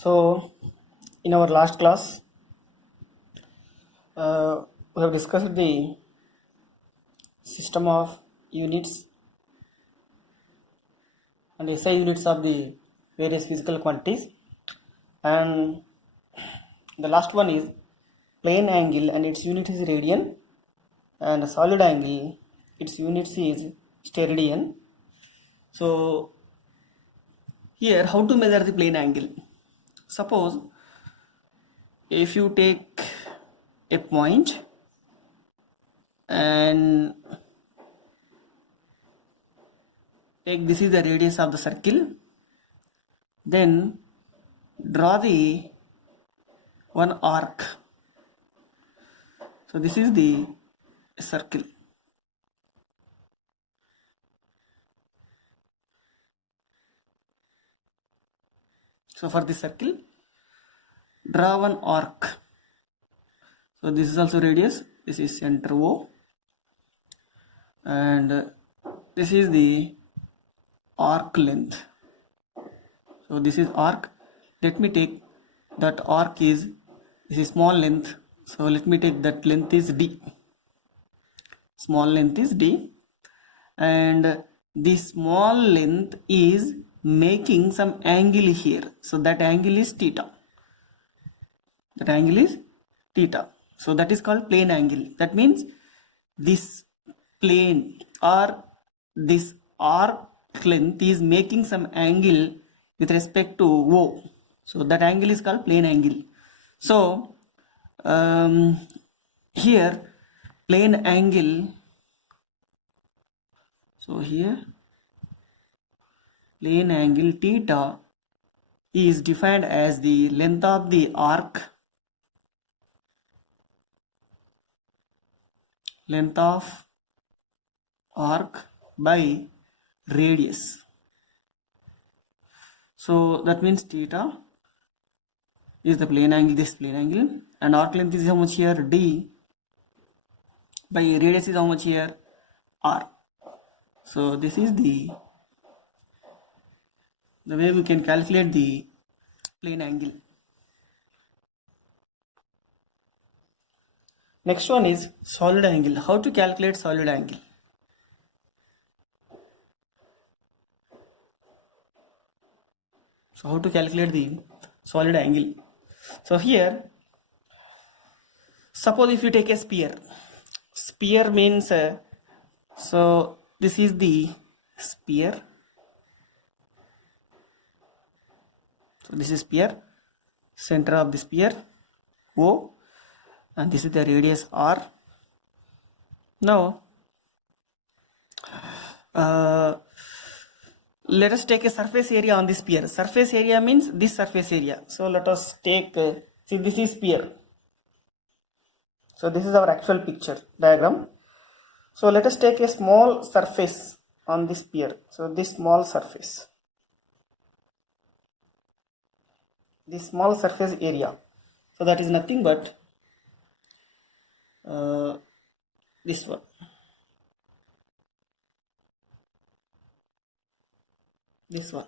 So, in our last class, we have discussed the system of units and SI units of the various physical quantities, and the last one is plane angle and its unit is radian, and solid angle its units is steradian. So, here how to measure the plane angle? Suppose if you take a point and take this is the radius of the circle, then draw the one arc. So this is the circle. So for this circle, draw one arc. So this is also radius, this is center O, and this is the arc length. So this is arc. Let me take that arc is, this is small length, so let me take that length is D. Small length is D, and this small length is making some angle here, so that angle is theta. That angle is theta, so that is called plane angle. That means this plane or this arc length is making some angle with respect to O, so that angle is called plane angle. So here plane angle, so here plane angle theta is defined as the length of the arc, by radius. So that means theta is the plane angle, this plane angle, and arc length is how much here, D, by radius is how much here, R. So this is the way we can calculate the plane angle. Next one is solid angle. How to calculate solid angle? So how to calculate the solid angle? So here, suppose if you take a sphere means, so this is the sphere. So this is sphere, center of the sphere O, and this is the radius R. Now let us take a surface area on this sphere. Surface area means this surface area. So let us take, see, this is sphere. So this is our actual picture diagram. So let us take a small surface on this sphere. So this small surface, this small surface area. So that is nothing but this one. This one.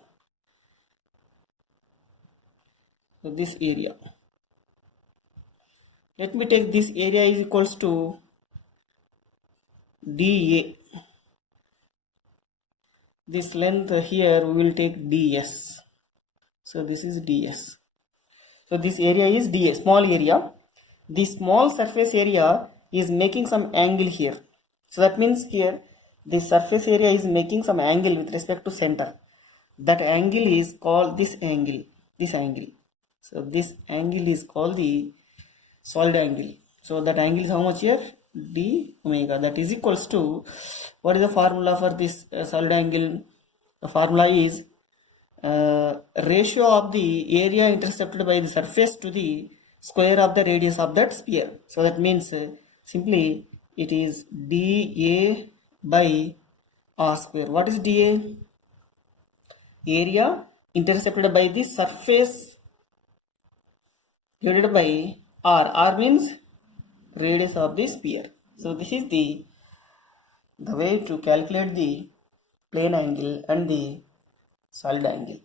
So this area. Let me take this area is equals to dA. This length here we will take ds. So this is ds. So this area is dA, small area. This small surface area is making some angle here. So that means here this surface area is making some angle with respect to center. That angle is called this angle. So this angle is called the solid angle. So that angle is how much here? D omega. That is equals to, what is the formula for this solid angle? The formula is ratio of the area intercepted by the surface to the square of the radius of that sphere. So that means simply it is dA by R square. What is dA? Area intercepted by the surface divided by R. R means radius of the sphere. So this is the way to calculate the plane angle and the solid angle.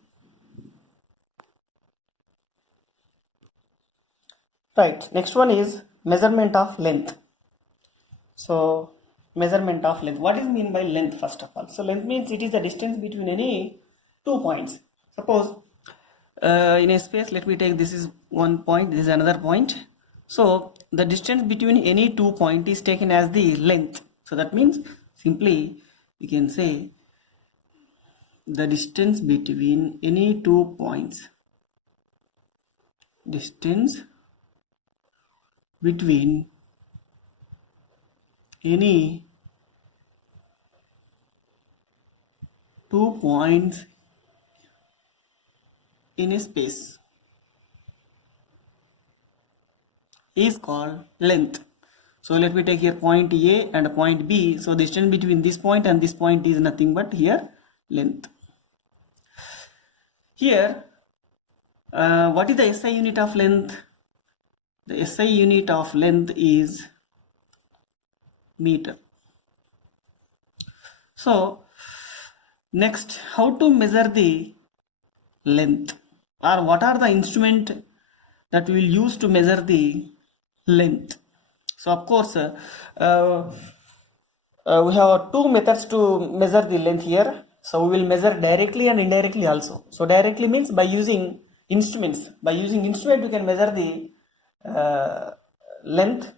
Right, next one is measurement of length. So measurement of length, what is mean by length first of all? So length means it is the distance between any 2 points. Suppose in a space, let me take this is one point, this is another point. So the distance between any 2 points is taken as the length. So that means simply we can say the distance between any 2 points, distance between any 2 points in a space is called length. So let me take here point A and point B. So the distance between this point and this point is nothing but here length. Here what is the SI unit of length? The SI unit of length is meter. So next, how to measure the length, or what are the instrument that we will use to measure the length? So of course we have two methods to measure the length here. So we will measure directly and indirectly also. So directly means by using instruments. By using instrument we can measure the length.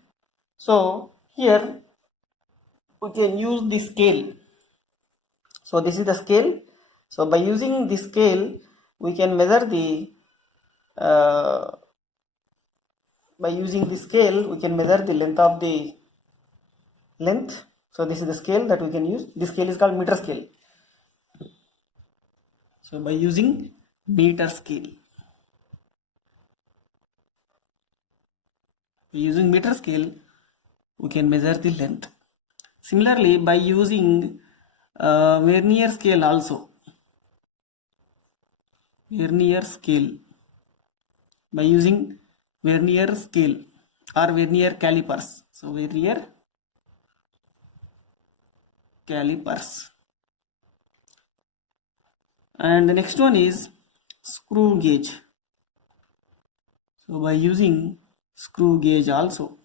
So here we can use the scale. So this is the scale. So by using the scale we can measure the by using the scale we can measure the length of the length. So this is the scale that we can use. This scale is called meter scale. So by using meter scale, we can measure the length. Similarly, by using vernier scale also, by using vernier scale or vernier calipers. So vernier calipers. And the next one is screw gauge. So by using screw gauge also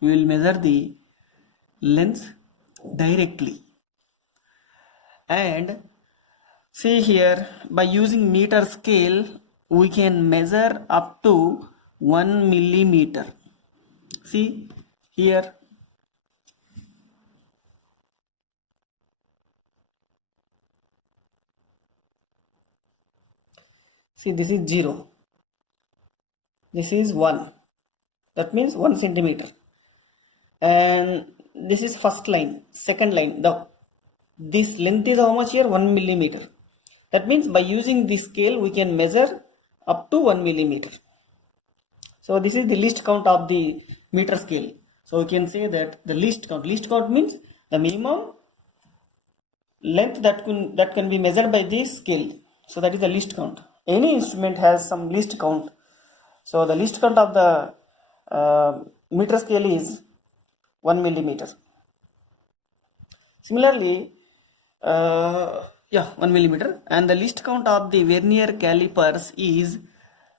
we will measure the length directly. And see here, by using meter scale we can measure up to 1 millimeter. See here, see this is 0, this is 1, that means 1 centimeter, and this is first line, second line, this length is how much here? 1 millimeter. That means by using this scale we can measure up to 1 millimeter. So this is the least count of the meter scale. So we can say that the least count means the minimum length that can be measured by this scale. So that is the least count. Any instrument has some least count. So the least count of the meter scale is 1 millimeter. Similarly, 1 millimeter, and the least count of the vernier calipers is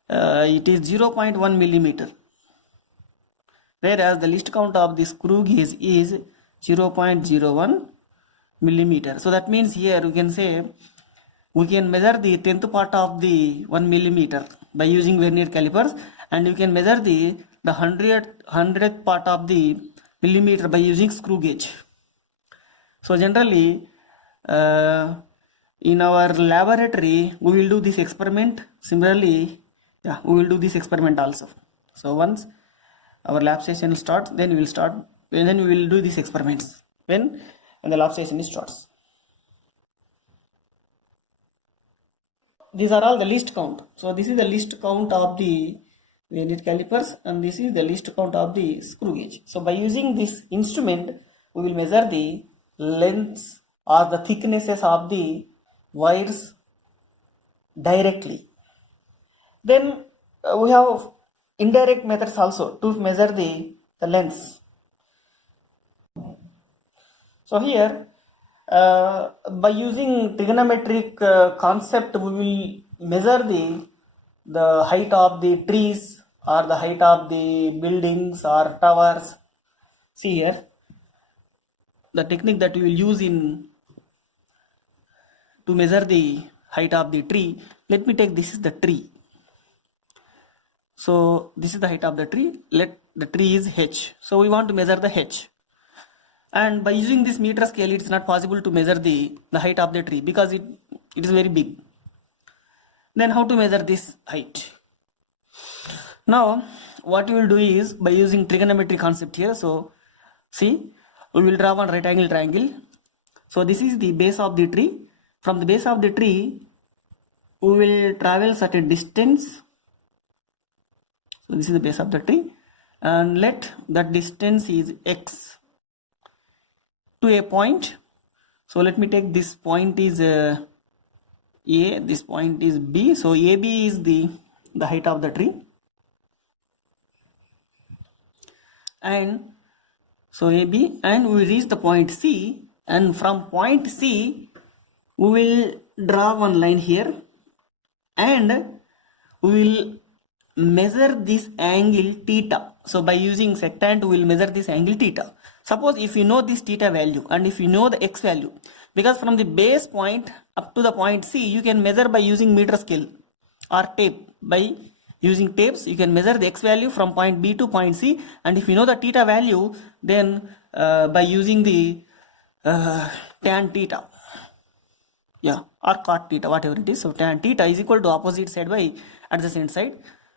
it is 0.1 millimeter, whereas the least count of the screw gauge is 0.01 millimeter. So that means here we can say we can measure the 10th part of the 1 millimeter by using vernier calipers, and you can measure the 100th part of the millimeter by using screw gauge. So generally in our laboratory we will do this experiment. Similarly, we will do this experiment also. So once our lab session starts, then we will do these experiments when the lab session starts. These are all the least count. So this is the least count of the vernier calipers, and this is the least count of the screw gauge. So by using this instrument we will measure the lengths or the thicknesses of the wires directly. Then we have indirect methods also to measure the lengths. So here by using trigonometric concept we will measure the height of the trees, or the height of the buildings or towers. See here, the technique that we will use in to measure the height of the tree. Let me take, this is the tree. So this is the height of the tree. Let the tree is h. So we want to measure the h. And by using this meter scale, it's not possible to measure the height of the tree because it is very big. Then how to measure this height? Now what we will do is by using trigonometry concept here. So see, we will draw one right angle triangle. So this is the base of the tree. From the base of the tree, we will travel certain distance. So this is the base of the tree, and let that distance is x to a point. So let me take this point is A, this point is B. So AB is the height of the tree, and so AB, and we reach the point C, and from point C we will draw one line here, and we will measure this angle theta. So by using secant we will measure this angle theta. Suppose if you know this theta value and if you know the x value, because from the base point up to the point C you can measure by using meter scale or tape. By using tapes you can measure the x value from point B to point C, and if you know the theta value, then by using the tan theta, yeah, or cot theta, whatever it is. So tan theta is equal to opposite side by adjacent side.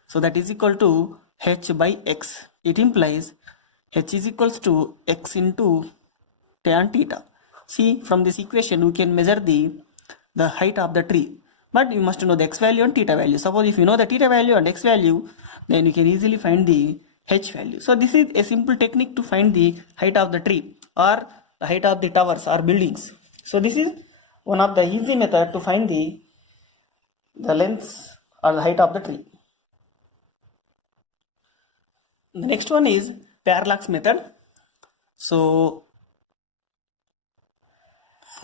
So that is equal to h by x. It implies h is equals to x into tan theta. See, from this equation we can measure the height of the tree, but you must know the x value and theta value. Suppose if you know the theta value and x value, then you can easily find the h value. So this is a simple technique to find the height of the tree or the height of the towers or buildings. So this is one of the easy method to find the length or the height of the tree. The next one is parallax method. So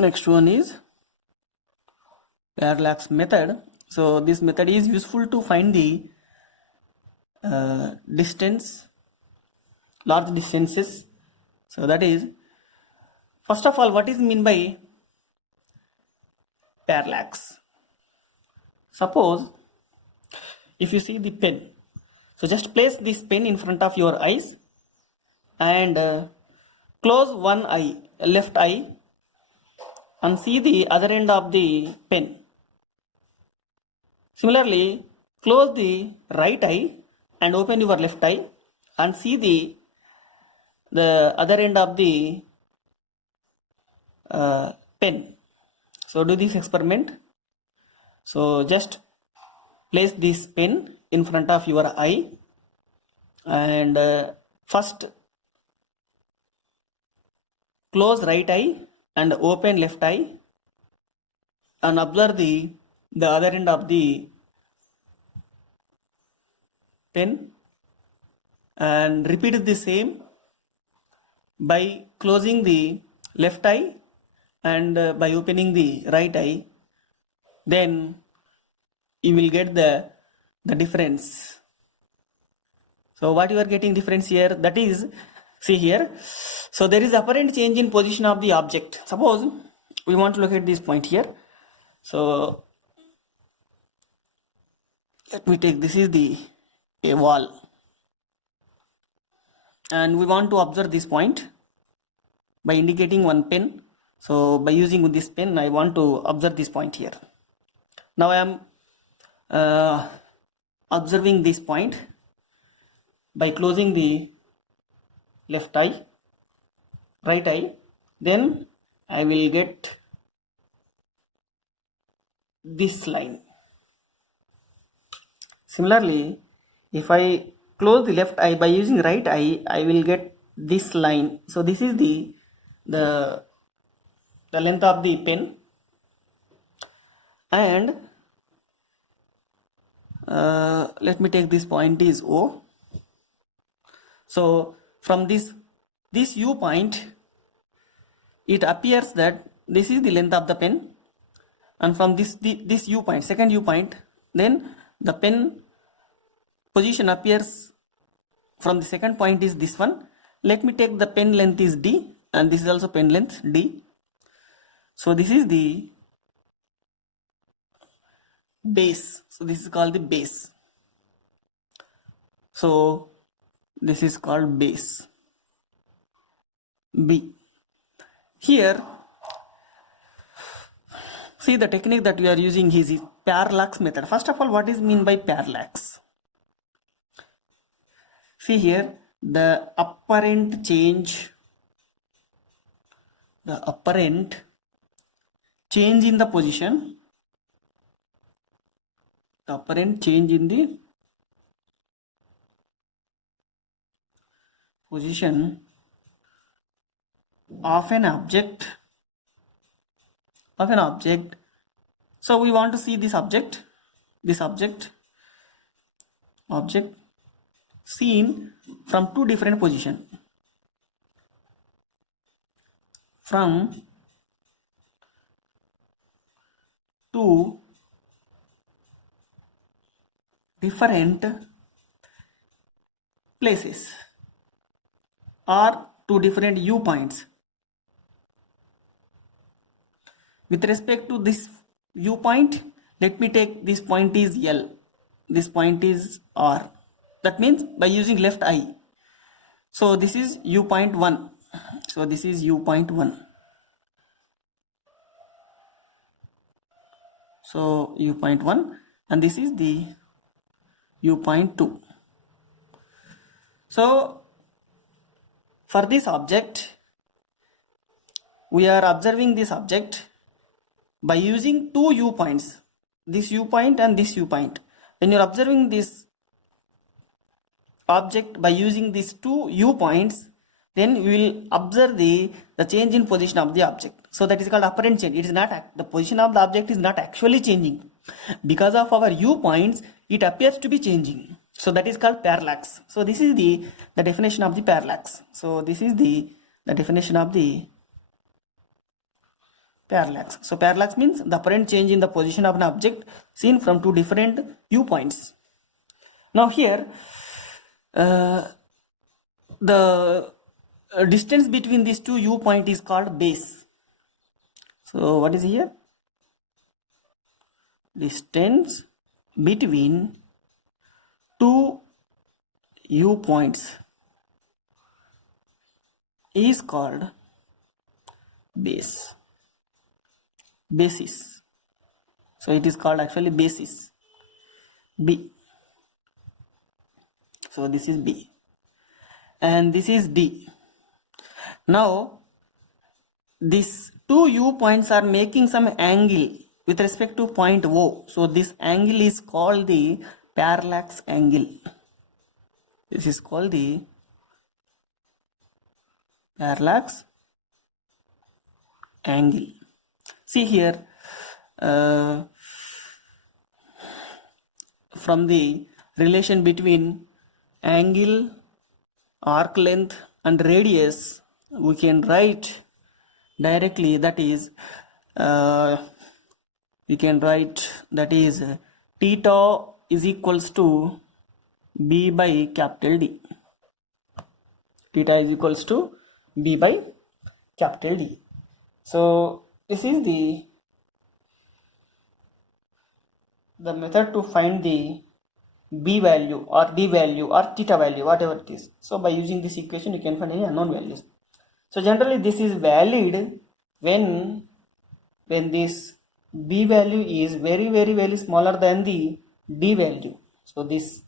next one is parallax method. So this method is useful to find the distance, large distances. So that is, first of all, what is mean by parallax? Suppose if you see the pen, so just place this pen in front of your eyes and close one eye, left eye, and see the other end of the pen. Similarly, close the right eye and open your left eye and see the other end of the pen. So do this experiment. So just place this pen in front of your eye and first close right eye and open left eye and observe the other end of the pen, and repeat the same by closing the left eye and by opening the right eye. Then you will get the difference. So what you are getting difference here, that is, see here, so there is apparent change in position of the object. Suppose we want to locate this point here. So let me take, this is a wall, and we want to observe this point by indicating one pen. So by using this pen I want to observe this point here. Now I am observing this point by closing the left eye, right eye, then I will get this line. Similarly, if I close the left eye by using right eye, I will get this line. So this is the length of the pen, and let me take this point is O. So from this U point, it appears that this is the length of the pen, and from this U point, second U point, then the pen position appears from the second point is this one. Let me take the pen length is d, and this is also pen length d. So this is the base. So this is called the base. So this is called base B. Here, see the technique that we are using is parallax method. First of all, what is mean by parallax? See here, the apparent change in the position, the apparent change in the position of an object, so we want to see this object seen from two different positions, from two different places or two different viewpoints. With respect to this viewpoint, let me take this point is L, this point is R. That means by using left eye. So this is viewpoint 1. So this is viewpoint 1. So viewpoint 1, and this is the viewpoint 2. So for this object, we are observing this object by using two viewpoints, this viewpoint and this viewpoint. When you are observing this object by using these two viewpoints, then we will observe the change in position of the object. So that is called apparent change. It is not, the position of the object is not actually changing. Because of our viewpoints, it appears to be changing. So that is called parallax. So this is the definition of the parallax. So this is the definition of the parallax. So parallax means the apparent change in the position of an object seen from two different viewpoints. Now here, the distance between these two viewpoints is called base. So what is here? Distance between two viewpoints is called base. Basis. So it is called actually basis B. So this is B and this is D. Now these two viewpoints are making some angle with respect to point O. So this angle is called the parallax angle. This is called the parallax angle. See here, from the relation between angle, arc length and radius, we can write directly, that is we can write that is theta is equals to B by capital D. Theta is equals to B by capital D. So this is the method to find the B value or D value or theta value, whatever it is. So by using this equation you can find any unknown values. So generally this is valid when this B value is very smaller than the D value. So this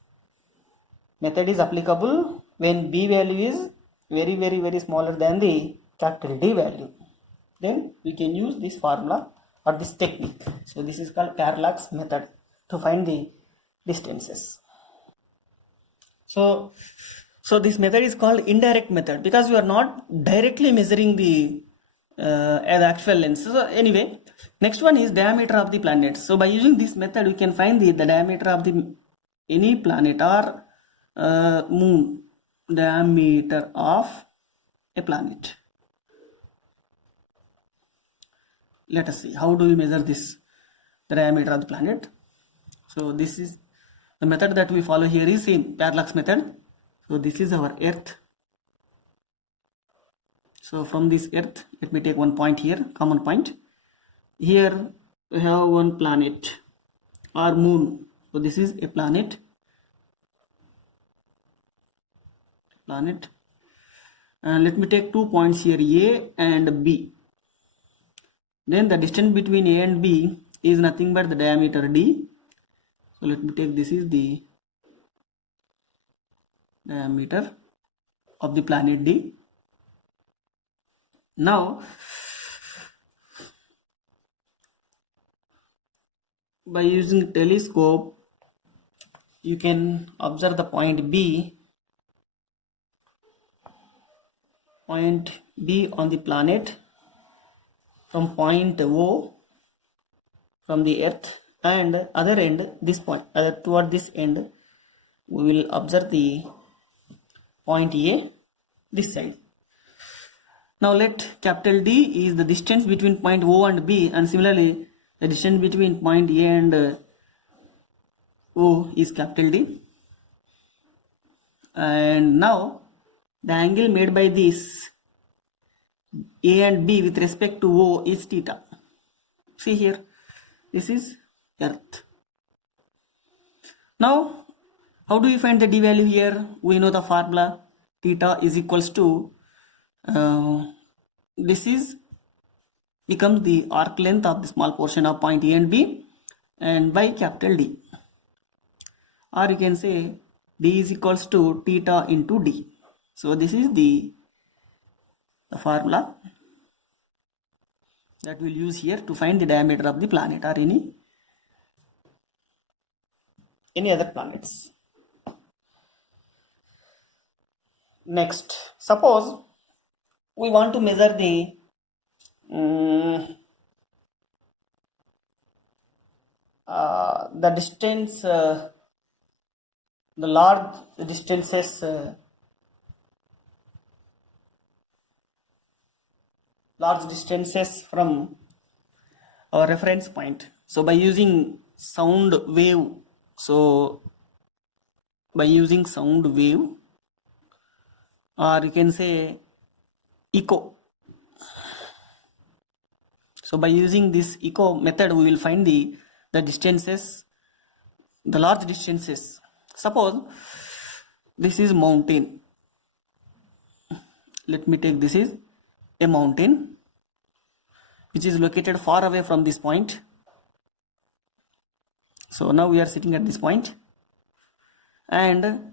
method is applicable when B value is very smaller than the capital D value. Then we can use this formula or this technique. So this is called parallax method to find the distances. So this method is called indirect method because you are not directly measuring the actual length. So anyway, next one is diameter of the planet. So by using this method we can find the diameter of the any planet or moon, diameter of a planet. Let us see how do we measure this, the diameter of the planet. So this is The method that we follow here is same parallax method. So this is our earth. So from this earth, let me take one point here, common point. Here we have one planet or moon. So this is a planet. And let me take 2 points here, A and B. Then the distance between A and B is nothing but the diameter D. So let me take, this is the diameter of the planet D. Now by using telescope, you can observe the point B on the planet from point O from the earth, and other end, this point, toward this end we will observe the point A this side. Now let capital D is the distance between point O and B, and similarly the distance between point A and O is capital D. And now the angle made by this A and B with respect to O is theta. See here, this is earth. Now how do you find the D value here? We know the formula, theta is equals to this is becomes the arc length of the small portion of point A and B, and by capital D, or you can say D is equals to theta into D. So this is the formula that we'll use here to find the diameter of the planet or any other planets. Next, suppose we want to measure the distance, the large distances from our reference point. So by using sound wave, or you can say echo. So by using this echo method, we will find the distances, the large distances. Suppose this is mountain. Let me take, this is a mountain which is located far away from this point. So now we are sitting at this point, and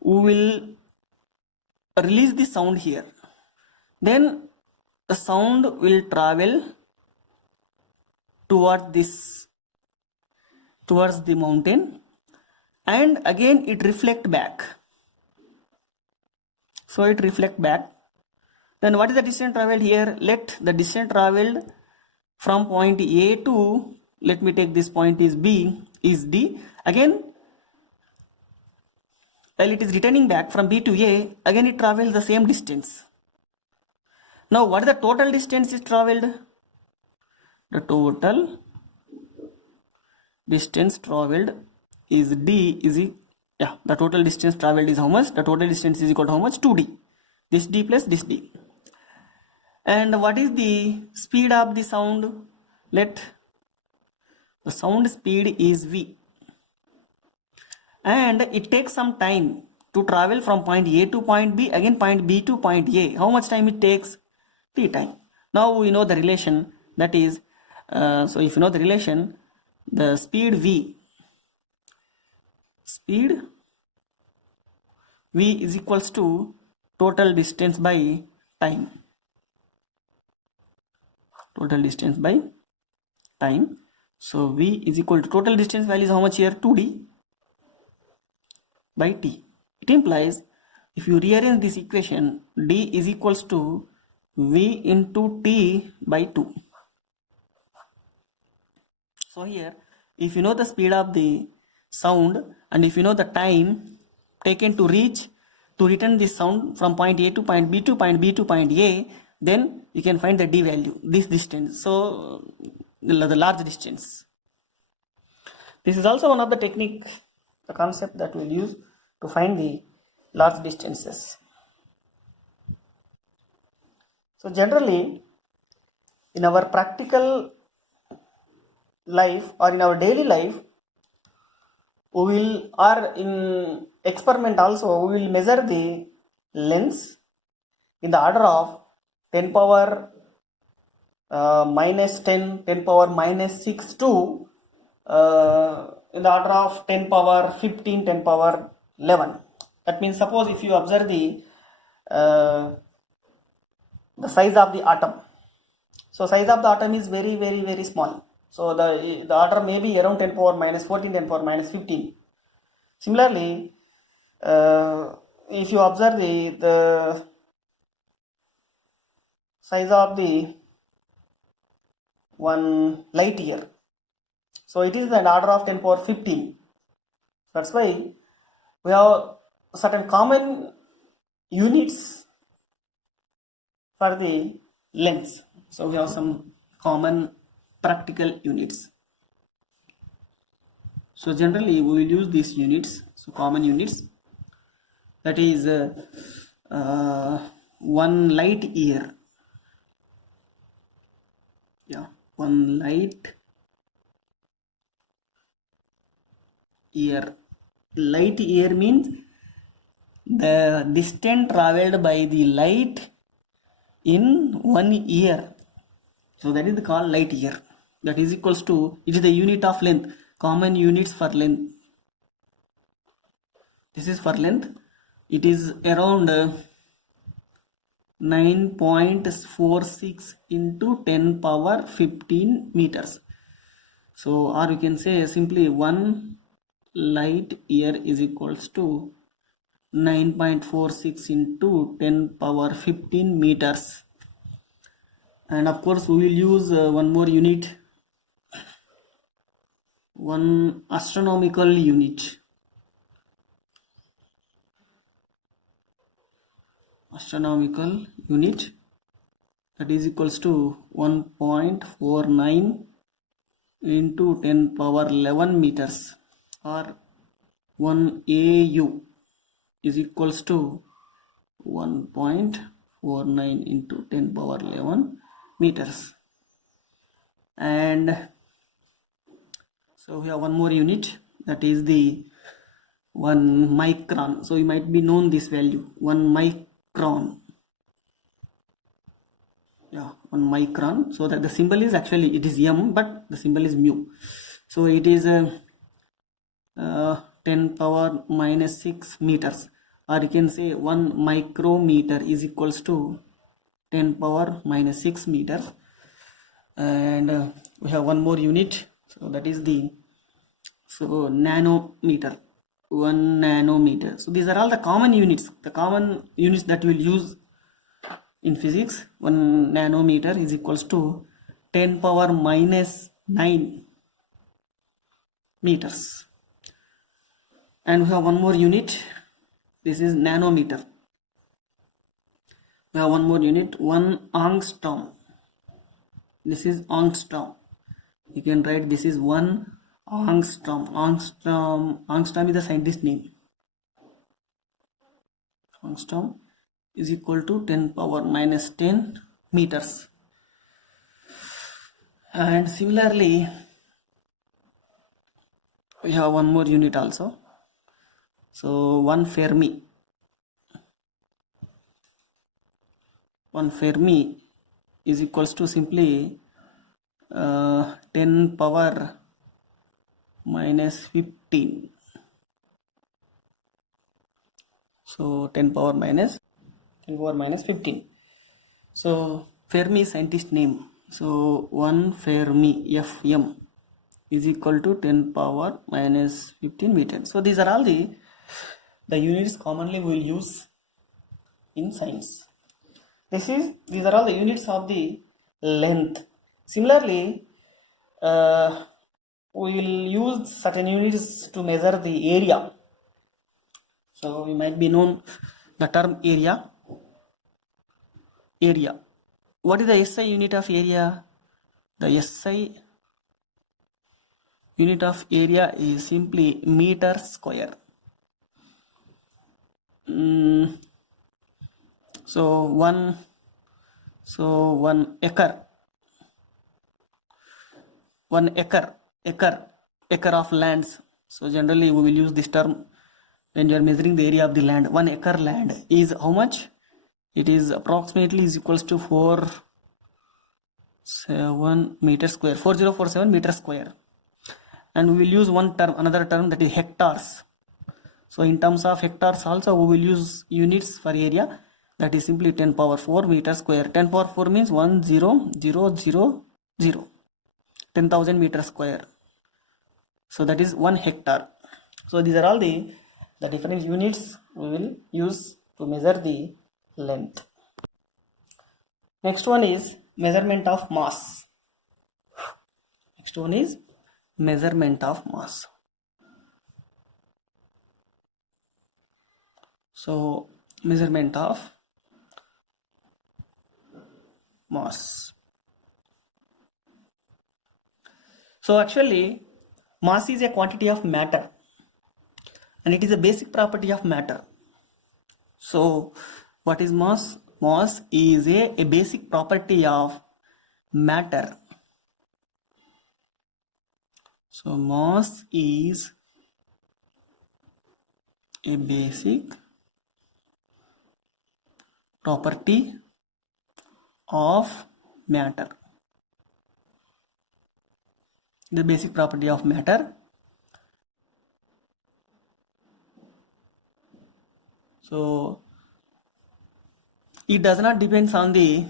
we will release the sound here. Then the sound will travel towards the mountain, and again it reflect back. So it reflect back. Then what is the distance traveled here? Let the distance traveled from point A to, let me take this point is B, is D. Again, while it is returning back from B to A, again it travels the same distance. Now what is the total distance is traveled? The total distance traveled is D is the total distance traveled is how much? The total distance is equal to how much? 2D. This D plus this D. And what is the speed of the sound? Let the sound speed is V, and it takes some time to travel from point A to point B, again point B to point A. How much time it takes? T time. Now we know the relation, that is so if you know the relation, the speed V is equals to total distance by time. Total distance by time. So V is equal to total distance value is how much here? 2D by T. It implies, if you rearrange this equation, D is equals to V into T by 2. So here, if you know the speed of the sound, and if you know the time taken to return this sound from point A to point B to point B to point A, then you can find the D value, this distance. So the large distance. This is also one of the technique the concept that we'll use to find the large distances. So generally, in our practical life or in our daily life, we will, or in experiment also, we will measure the lengths in the order of 10 power minus 10, 10 power minus 6 to in the order of 10 power 15, 10 power 11. That means, suppose if you observe the size of the atom. So size of the atom is very, very, very small. So the order may be around 10 power minus 14, 10 power minus 15. Similarly, if you observe the size of the one light year, so it is an order of 10 power 15. That's why we have certain common units for the lengths. So we have some common practical units. So generally we will use these units, so common units, that is 1 light year. Yeah, 1 light year. Light year means the distance traveled by the light in 1 year. So that is called light year. That is equals to, it is the unit of length, common units for length. This is for length. It is around 9.46 into 10 power 15 meters. So, or you can say simply 1 light year is equals to 9.46 into 10 power 15 meters. And of course we will use one more unit, one astronomical unit. Astronomical unit, that is equals to 1.49 into 10 power 11 meters, or 1 AU is equals to 1.49 into 10 power 11 meters. And so we have one more unit, that is the 1 micron. So you might be known this value, 1 micron. Yeah, 1 micron. So that the symbol is actually, it is m, but the symbol is mu. So it is 10 power minus 6 meters, or you can say 1 micrometer is equals to 10 power minus 6 meters. And we have one more unit, so that is the nanometer, 1 nanometer. So these are all the common units, that we will use in physics. 1 nanometer is equals to 10 power minus 9 meters. And we have one more unit, this is nanometer. We have one more unit, 1 angstrom. This is angstrom. You can write this is 1 angstrom. Angstrom is the scientist name. Angstrom is equal to 10 power minus 10 meters. And similarly, we have one more unit also. So 1 Fermi. 1 Fermi is equals to simply 10 power minus 15. So 10 power minus 15. So Fermi scientist name. So 1 Fermi, Fm, is equal to 10 power minus 15 meter. So these are all the units commonly we will use in science. These are all the units of the length. Similarly, we will use certain units to measure the area. So we might be known the term area. What is the SI unit of area? The SI Unit of area is simply meter square. So one acre, 1 acre of lands. So generally we will use this term when you are measuring the area of the land. 1 acre land is how much? It is approximately is equals to 407 meter square, 4047 meter square. And we will use another term, that is hectares. So in terms of hectares also we will use units for area, that is simply 10 power 4 meter square. 10 power 4 means 10000, 10,000 meter square. So that is 1 hectare. So these are all the different units we will use to measure the length. Next one is measurement of mass. So measurement of mass. So actually mass is a quantity of matter and it is a basic property of matter. So what is mass? Mass is a basic property of matter. So mass is a basic property of matter. The basic property of matter. So it does not depend on the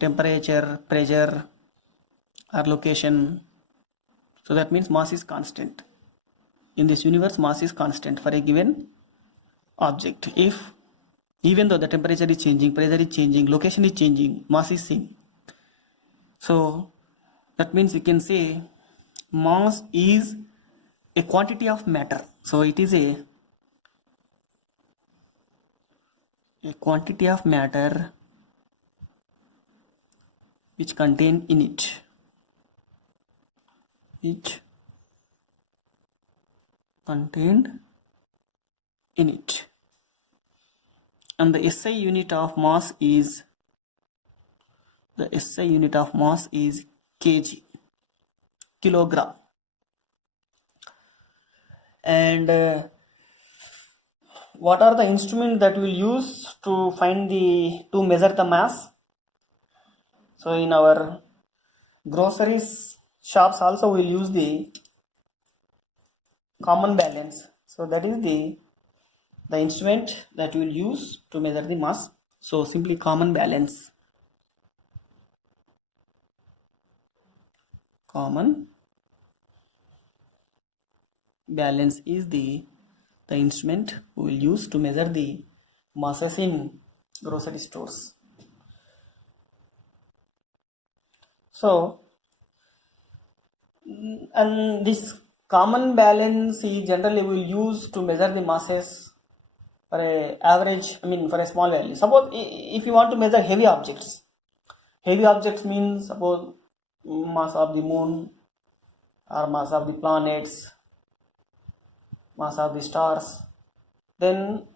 temperature, pressure or location. So that means mass is constant. In this universe, mass is constant for a given object. Even though the temperature is changing, pressure is changing, location is changing, mass is same. So that means we can say mass is a quantity of matter. So it is a quantity of matter which contained in it. And the SI unit of mass is kg, kilogram. And what are the instruments that we will use to measure the mass? So in our groceries shops also we will use the common balance. So that is the instrument that we will use to measure the mass. So simply common balance. Common balance is the instrument we will use to measure the masses in grocery stores. So, and this common balance is generally we will use to measure the masses for a average, for a small value. Suppose if you want to measure heavy objects means suppose mass of the moon or mass of the planets, mass of the stars, then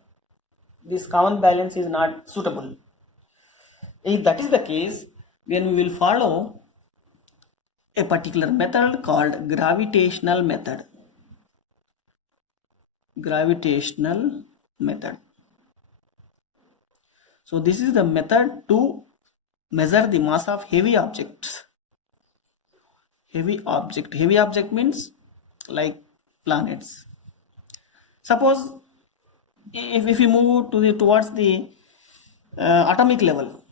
this common balance is not suitable. If that is the case, then we will follow a particular method called gravitational method. So this is the method to measure the mass of heavy objects. Heavy object means like planets. Suppose if we move towards the atomic level,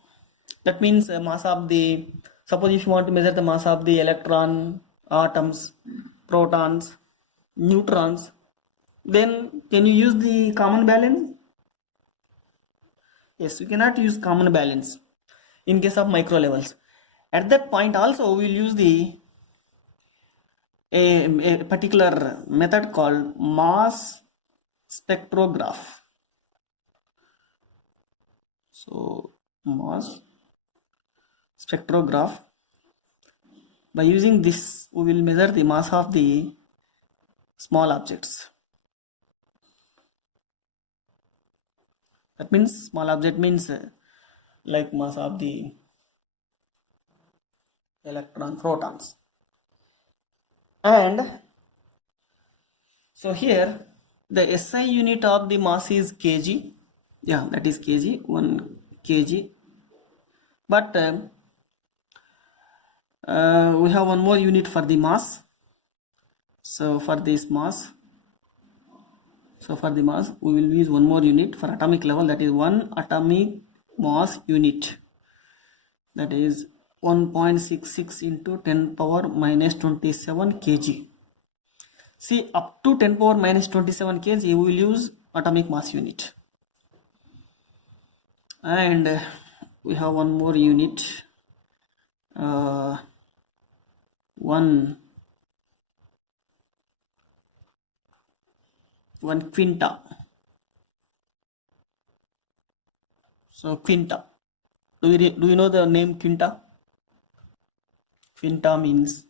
that means suppose if you want to measure the mass of the electron, atoms, protons, neutrons, then can you use the common balance? Yes, we cannot use common balance in case of micro levels. At that point also we will use a particular method called mass spectrograph. So mass spectrograph By using this, we will measure the mass of the small objects. That means small object means like mass of the electron, protons. And so here the SI unit of the mass is kg. Yeah, that is kg, 1 kg. But we have one more unit for the mass. So for this mass, we will use one more unit for atomic level, that is 1 atomic mass unit, that is 1.66 into 10 power minus 27 kg. See, up to 10 power minus 27 kg we will use atomic mass unit. And we have one more unit, 1 quinta. So quinta, do you know the name quinta? Quinta means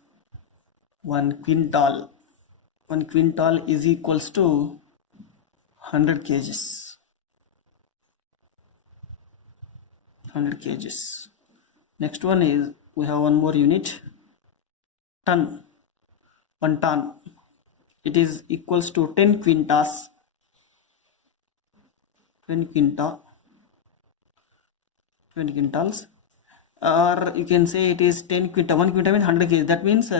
1 quintal. 1 quintal is equals to 100 kgs. 100 kgs. Next one is, we have one more unit, ton. 1 ton, it is equals to 10 quintas. 10 quintals, or you can say it is 10 quinta. 1 quinta means 100 kg. That means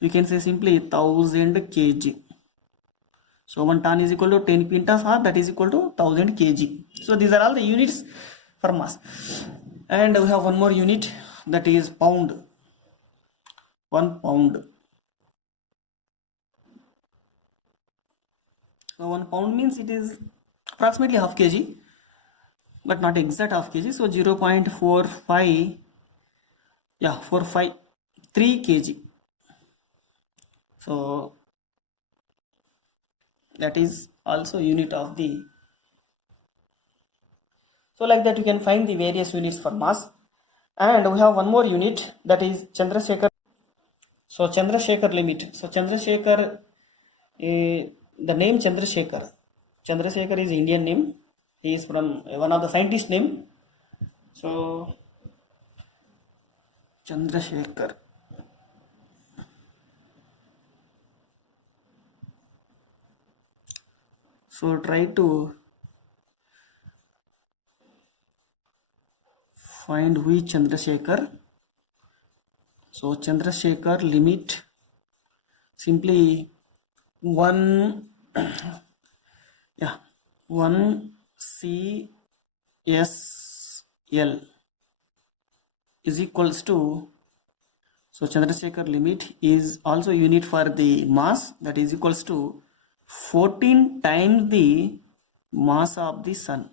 you can say simply 1000 kg. So 1 ton is equal to 10 quintas, or that is equal to 1000 kg. So these are all the units for mass. And we have one more unit, that is pound. 1 pound. So 1 pound means it is approximately half kg, but not exact half kg. So 0.45, yeah, 453 kg. So that is also unit of the. So like that you can find the various units for mass. And we have one more unit, that is Chandrasekhar. So Chandrasekhar limit. So Chandrasekhar, the name Chandrasekhar is Indian name. He is from one of the scientist name. So Chandrasekhar. So try to find which Chandrasekhar. So Chandrasekhar limit, simply 1 CSL is equals to, so Chandrasekhar limit is also unit for the mass, that is equals to 14 times the mass of the sun.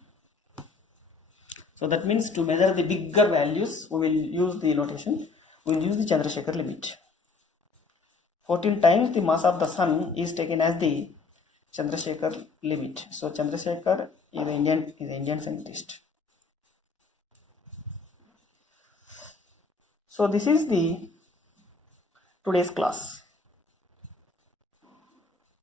So that means to measure the bigger values, we will use the notation, we will use the Chandrasekhar limit. 14 times the mass of the sun is taken as the Chandrasekhar limit. So Chandrasekhar is an Indian scientist. So this is the today's class.